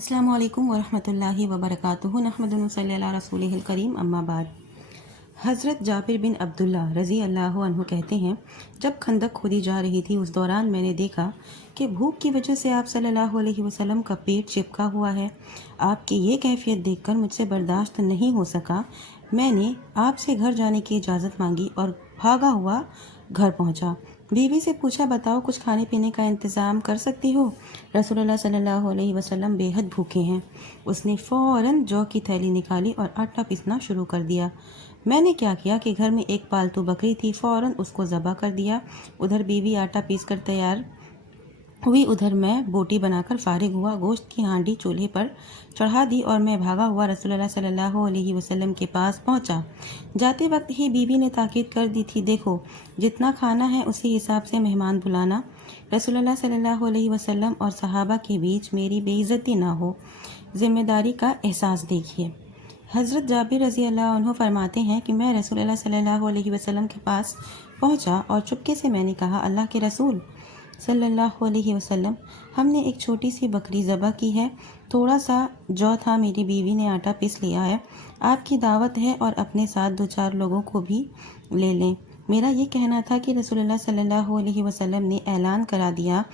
अस्सलाम वालेकुम वरहमतुल्लाहि वबरकातुहू नहमदुहु व नसल्ली अला रसूलिहिल करीम अम्मा बाद। हज़रत जाबिर बिन अब्दुल्ला रज़ी अल्लाह अन्हु कहते हैं, जब खंदक खोदी जा रही थी उस दौरान मैंने देखा कि भूख की वजह से आप सल्लल्लाहु अलैहि वसल्लम का पेट चिपका हुआ है। आपकी ये कैफियत देखकर मुझसे बर्दाश्त नहीं हो सका। मैंने आपसे घर जाने की इजाज़त मांगी और भागा हुआ घर पहुंचा। बीवी से पूछा, बताओ कुछ खाने पीने का इंतज़ाम कर सकती हो? रसूलुल्लाह सल्लल्लाहु अलैहि वसल्लम बेहद भूखे हैं। उसने फ़ौरन जौ की थैली निकाली और आटा पीसना शुरू कर दिया। मैंने क्या किया कि घर में एक पालतू बकरी थी, फ़ौरन उसको ज़बह कर दिया। उधर बीवी आटा पीस कर तैयार हुई, उधर मैं बोटी बनाकर फारिग हुआ। गोश्त की हांडी चूल्हे पर चढ़ा दी और मैं भागा हुआ रसूलुल्लाह सल्लल्लाहु अलैहि वसल्लम के पास पहुंचा। जाते वक्त ही बीवी ने ताकीद कर दी थी, देखो जितना खाना है उसी हिसाब से मेहमान बुलाना। रसूलुल्लाह सल्लल्लाहु अलैहि वसल्लम और सहाबा के बीच मेरी बेइज्जती ना हो, जिम्मेदारी का एहसास देखिए। हज़रत जाबिर रज़ी अल्लाह अन्हु फरमाते हैं कि मैं रसूलुल्लाह सल्लल्लाहु अलैहि वसल्लम के पास पहुंचा और चुपके से मैंने कहा, अल्लाह के रसूल सल्लल्लाहु अलैहि वसल्लम, हमने एक छोटी सी बकरी ज़बह की है, थोड़ा सा जौ था, मेरी बीवी ने आटा पीस लिया है, आपकी दावत है और अपने साथ 2-4 लोगों को भी ले लें। मेरा ये कहना था कि रसूलुल्लाह सल्लल्लाहु अलैहि वसल्लम ने ऐलान करा दिया,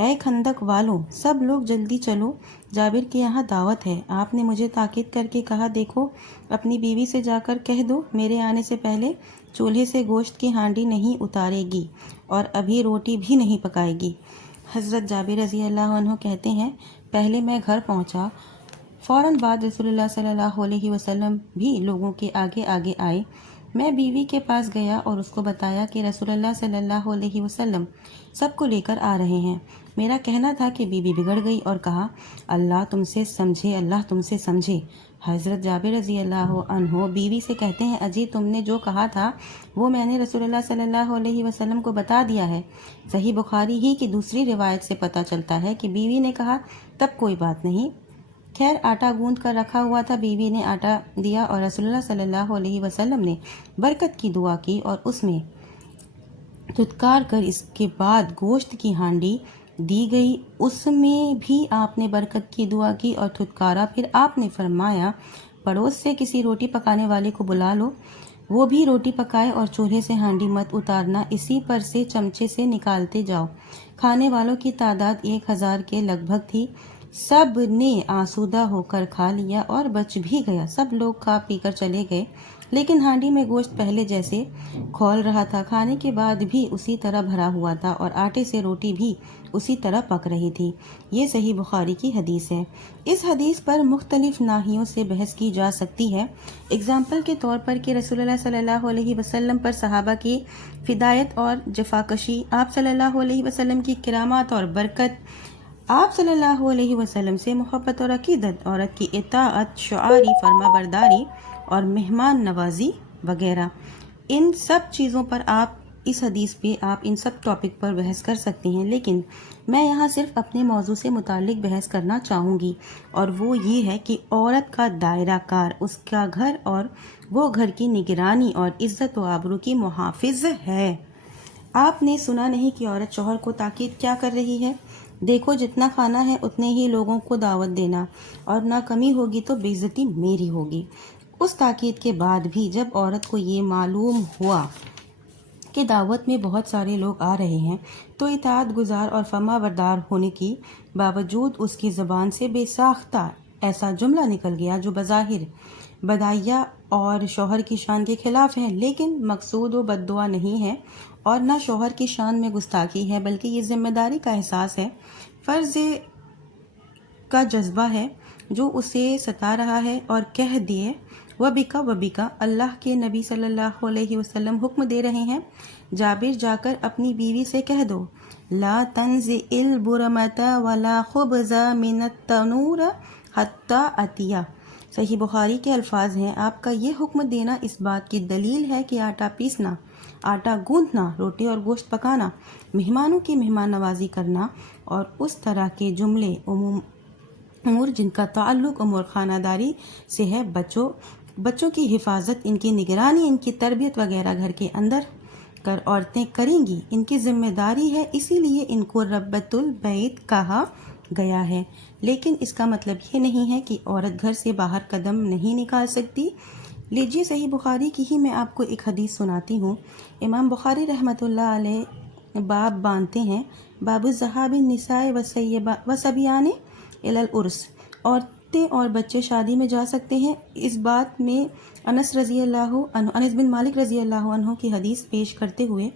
ऐ खंदक वालों, सब लोग जल्दी चलो, जाबिर के यहाँ दावत है। आपने मुझे ताकीद करके कहा, देखो अपनी बीवी से जाकर कह दो मेरे आने से पहले चूल्हे से गोश्त की हांडी नहीं उतारेगी और अभी रोटी भी नहीं पकाएगी। हज़रत जाबिर रज़ी अल्लाह अन्हु कहते हैं, पहले मैं घर पहुंचा, फ़ौरन बाद रसूलुल्लाह सल्लल्लाहु अलैहि वसल्लम भी लोगों के आगे आगे आए। मैं बीवी के पास गया और उसको बताया कि रसूलुल्लाह सल्लल्लाहु अलैहि वसल्लम सबको लेकर आ रहे हैं। मेरा कहना था कि बीवी बिगड़ गई और कहा, अल्लाह तुमसे समझे, अल्लाह तुमसे समझे। हज़रत जाबिर रज़ी अल्लाह अन्हु बीवी से कहते हैं, अजी तुमने जो कहा था वो मैंने रसूलुल्लाह सल्लल्लाहु अलैहि वसल्लम को बता दिया है। सही बुखारी ही की दूसरी रिवायत से पता चलता है कि बीवी ने कहा, तब कोई बात नहीं। खैर आटा गूंद कर रखा हुआ था, बीवी ने आटा दिया और रसूलुल्लाह सल्लल्लाहु अलैहि वसल्लम ने बरकत की दुआ की और उसमें धुतकार कर इसके बाद गोश्त की हांडी दी गई, उसमें भी आपने बरकत की दुआ की और धुतकारा। फिर आपने फरमाया, पड़ोस से किसी रोटी पकाने वाले को बुला लो, वो भी रोटी पकाए और चूल्हे से हांडी मत उतारना, इसी पर से चमचे से निकालते जाओ। खाने वालों की तादाद 1000 के लगभग थी। सब ने आसूदा होकर खा लिया और बच भी गया। सब लोग खा पी कर चले गए, लेकिन हांडी में गोश्त पहले जैसे खौल रहा था, खाने के बाद भी उसी तरह भरा हुआ था और आटे से रोटी भी उसी तरह पक रही थी। ये सही बुखारी की हदीस है। इस हदीस पर मुख्तलिफ नाहियों से बहस की जा सकती है। एग्जाम्पल के तौर पर कि रसूलुल्लाह सल्लल्लाहु अलैहि वसल्लम पर सहाबा की फिदायत और जफाकशी, आप सल्लल्लाहु अलैहि वसल्लम की किरामात और बरकत, आप सल्लल्लाहु अलैहि वसल्लम से मोहब्बत और अकीदत, औरत की इताअत, शुआरी फरमाबरदारी और मेहमान नवाजी वगैरह। इन सब चीज़ों पर आप इस हदीस पे आप इन सब टॉपिक पर बहस कर सकती हैं, लेकिन मैं यहाँ सिर्फ अपने मौजू से मुतालिक बहस करना चाहूँगी और वो ये है कि औरत का दायरा कार उसका घर और वो घर की निगरानी और इज़्ज़त व आबरू की मुहाफिज है। आपने सुना नहीं कि औरत शौहर को ताकीद क्या कर रही है? देखो जितना खाना है उतने ही लोगों को दावत देना और ना कमी होगी तो बेइज्जती मेरी होगी। उस ताकीद के बाद भी जब औरत को ये मालूम हुआ कि दावत में बहुत सारे लोग आ रहे हैं, तो इताअत गुजार और फरमाबरदार होने की बावजूद उसकी ज़बान से बेसाख्ता ऐसा जुमला निकल गया जो बज़ाहिर बदाइया और शौहर की शान के खिलाफ है, लेकिन मकसूद व बद्दुआ नहीं है और ना शौहर की शान में गुस्ताखी है, बल्कि ये जिम्मेदारी का एहसास है, फ़र्ज़ का जज्बा है जो उसे सता रहा है। और कह दिए, वबिका अल्लाह के नबी सल्लल्लाहु अलैहि वसल्लम हुक्म दे रहे हैं, जाबिर जाकर अपनी बीवी से कह दो, ला तंज़िल बुरमता वला खुब्ज़ा मिनत तनूर हत्ता अतिया। सही बुखारी के अल्फाज हैं, आपका ये हुक्म देना इस बात की दलील है कि आटा पीसना, आटा गूंथना, रोटी और गोश्त पकाना, मेहमानों की मेहमान नवाजी करना और उस तरह के जुमले उमूर जिनका ताल्लुक़ उमूर खानादारी से है, बच्चों की हिफाजत, इनकी निगरानी, इनकी तरबियत वगैरह घर के अंदर कर औरतें करेंगी, इनकी जिम्मेदारी है, इसीलिए इनको रब्बतुल बैत कहा गया है। لیکن اس کا مطلب یہ نہیں ہے کہ عورت گھر سے باہر قدم نہیں نکال سکتی۔ لیجیے صحیح بخاری کی ہی میں آپ کو ایک حدیث سناتی ہوں۔ امام بخاری رحمۃ اللہ علیہ باب باندھتے ہیں، باب الذهاب النساء وصبیان الی العرس، عورتیں اور بچے شادی میں جا سکتے ہیں۔ اس بات میں انس بن مالک رضی اللہ عنہ کی حدیث پیش کرتے ہوئے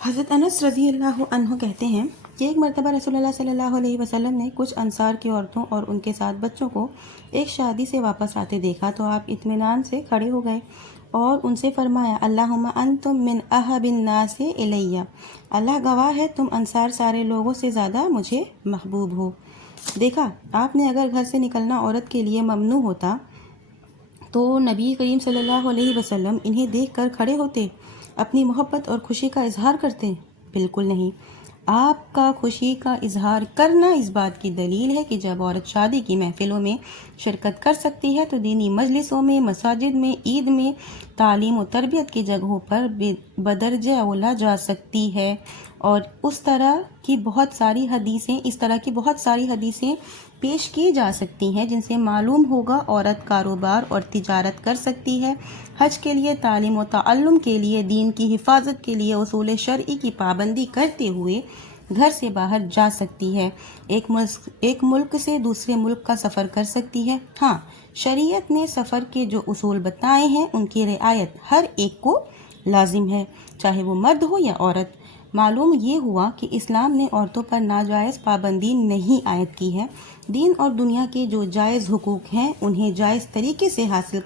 حضرت انس رضی اللہ عنہ کہتے ہیں کہ ایک مرتبہ رسول اللہ صلی اللہ علیہ وسلم نے کچھ انصار کی عورتوں اور ان کے ساتھ بچوں کو ایک شادی سے واپس آتے دیکھا تو آپ اطمینان سے کھڑے ہو گئے اور ان سے فرمایا، اللہم انتم من احب الناس الیہ، اللہ گواہ ہے تم انصار سارے لوگوں سے زیادہ مجھے محبوب ہو۔ دیکھا آپ نے، اگر گھر سے نکلنا عورت کے لیے ممنوع ہوتا تو نبی کریم صلی اللہ علیہ وسلم انہیں دیکھ کر کھڑے ہوتے، اپنی محبت اور خوشی کا اظہار کرتے؟ بالکل نہیں۔ آپ کا خوشی کا اظہار کرنا اس بات کی دلیل ہے کہ جب عورت شادی کی محفلوں میں شرکت کر سکتی ہے تو دینی مجلسوں میں، مساجد میں، عید میں، تعلیم و تربیت کی جگہوں پر بدرجہ اولا جا سکتی ہے۔ اور اس طرح کی بہت ساری حدیثیں پیش کی جا سکتی ہیں جن سے معلوم ہوگا عورت کاروبار اور تجارت کر سکتی ہے، حج کے لیے، تعلیم و تعلم کے لیے، دین کی حفاظت کے لیے اصول شرعی کی پابندی کرتے ہوئے گھر سے باہر جا سکتی ہے، ایک ملک سے دوسرے ملک کا سفر کر سکتی ہے۔ ہاں، شریعت نے سفر کے جو اصول بتائے ہیں ان کی رعایت ہر ایک کو لازم ہے، چاہے وہ مرد ہو یا عورت۔ معلوم یہ ہوا کہ اسلام نے عورتوں پر ناجائز پابندی نہیں عائد کی ہے۔ دین اور دنیا کے جو جائز حقوق ہیں انہیں جائز طریقے سے حاصل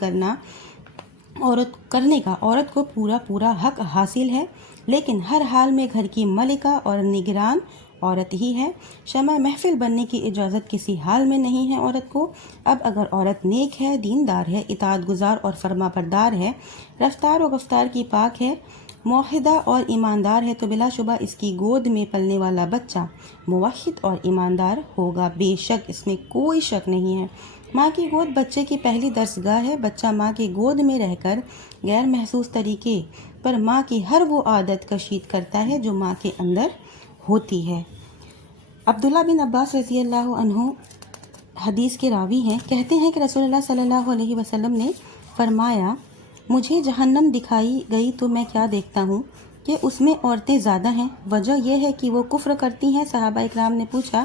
کرنے کا عورت کو پورا حق حاصل ہے، لیکن ہر حال میں گھر کی ملکہ اور نگران عورت ہی ہے۔ شمع محفل بننے کی اجازت کسی حال میں نہیں ہے عورت کو۔ اب اگر عورت نیک ہے، دیندار ہے، اطاعت گزار اور فرما بردار ہے، رفتار و گفتار کی پاک ہے، موحدہ اور ایماندار ہے تو بلا شبہ اس کی گود میں پلنے والا بچہ موحد اور ایماندار ہوگا، بے شک اس میں کوئی شک نہیں ہے۔ ماں کی گود بچے کی پہلی درسگاہ ہے۔ بچہ ماں کی گود میں رہ کر غیر محسوس طریقے پر ماں کی ہر وہ عادت کشید کرتا ہے جو ماں کے اندر ہوتی ہے۔ عبداللہ بن عباس رضی اللہ عنہ حدیث کے راوی ہیں، کہتے ہیں کہ رسول اللہ صلی اللہ علیہ وسلم نے فرمایا، مجھے جہنم دکھائی گئی تو میں کیا دیکھتا ہوں کہ اس میں عورتیں زیادہ ہیں، وجہ یہ ہے کہ وہ کفر کرتی ہیں۔ صحابہ اکرام نے پوچھا،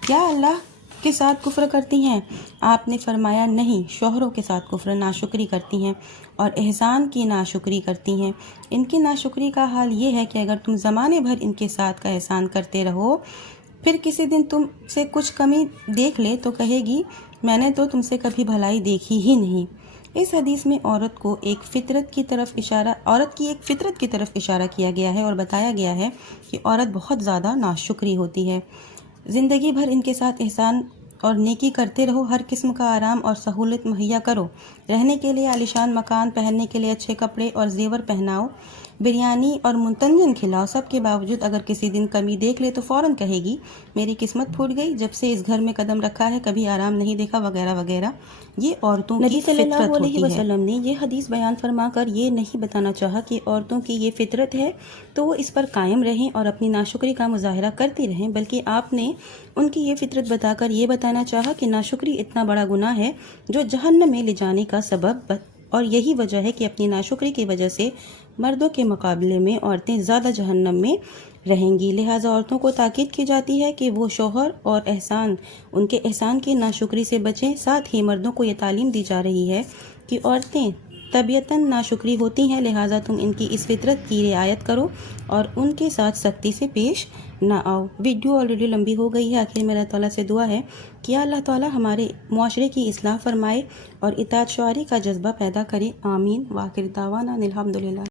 کیا اللہ کے ساتھ کفر کرتی ہیں؟ آپ نے فرمایا، نہیں، شوہروں کے ساتھ کفر، ناشکری کرتی ہیں اور احسان کی ناشکری کرتی ہیں۔ ان کی ناشکری کا حال یہ ہے کہ اگر تم زمانے بھر ان کے ساتھ کا احسان کرتے رہو، پھر کسی دن تم سے کچھ کمی دیکھ لے تو کہے گی، میں نے تو تم سے کبھی بھلائی دیکھی ہی نہیں۔ اس حدیث میں عورت کی ایک فطرت کی طرف اشارہ کیا گیا ہے اور بتایا گیا ہے کہ عورت بہت زیادہ ناشکری ہوتی ہے۔ زندگی بھر ان کے ساتھ احسان اور نیکی کرتے رہو، ہر قسم کا آرام اور سہولت مہیا کرو، رہنے کے لیے عالیشان مکان، پہننے کے لیے اچھے کپڑے اور زیور پہناؤ، بریانی اور منتجن کھلاؤ۔ سب کے باوجود اگر کسی دن کمی دیکھ لے تو فوراً کہے گی، میری قسمت پھوٹ گئی، جب سے اس گھر میں قدم رکھا ہے کبھی آرام نہیں دیکھا، وغیرہ وغیرہ۔ یہ عورتوں کی فطرت ہوتی ہے۔ نبی صلی اللہ علیہ وسلم نے یہ حدیث بیان فرما کر یہ نہیں بتانا چاہا کہ عورتوں کی یہ فطرت ہے تو وہ اس پر قائم رہیں اور اپنی ناشکری کا مظاہرہ کرتی رہیں، بلکہ آپ نے ان کی یہ فطرت بتا کر یہ بتانا چاہا کہ ناشکری اتنا بڑا گناہ ہے جو جہنم میں لے جانے کا سبب، اور یہی وجہ ہے کہ اپنی ناشکری کی وجہ سے مردوں کے مقابلے میں عورتیں زیادہ جہنم میں رہیں گی۔ لہٰذا عورتوں کو تاکید کی جاتی ہے کہ وہ شوہر اور ان کے احسان کی ناشکری سے بچیں۔ ساتھ ہی مردوں کو یہ تعلیم دی جا رہی ہے کہ عورتیں طبیعتاً ناشکری ہوتی ہیں، لہٰذا تم ان کی اس فطرت کی رعایت کرو اور ان کے ساتھ سختی سے پیش نہ آؤ۔ ویڈیو آلریڈی لمبی ہو گئی ہے، آخر میں اللہ تعالیٰ سے دعا ہے کہ اللہ تعالیٰ ہمارے معاشرے کی اصلاح فرمائے اور اطاعت شعاری کا جذبہ پیدا کرے، آمین۔ وآخر دعوانا الحمدللہ۔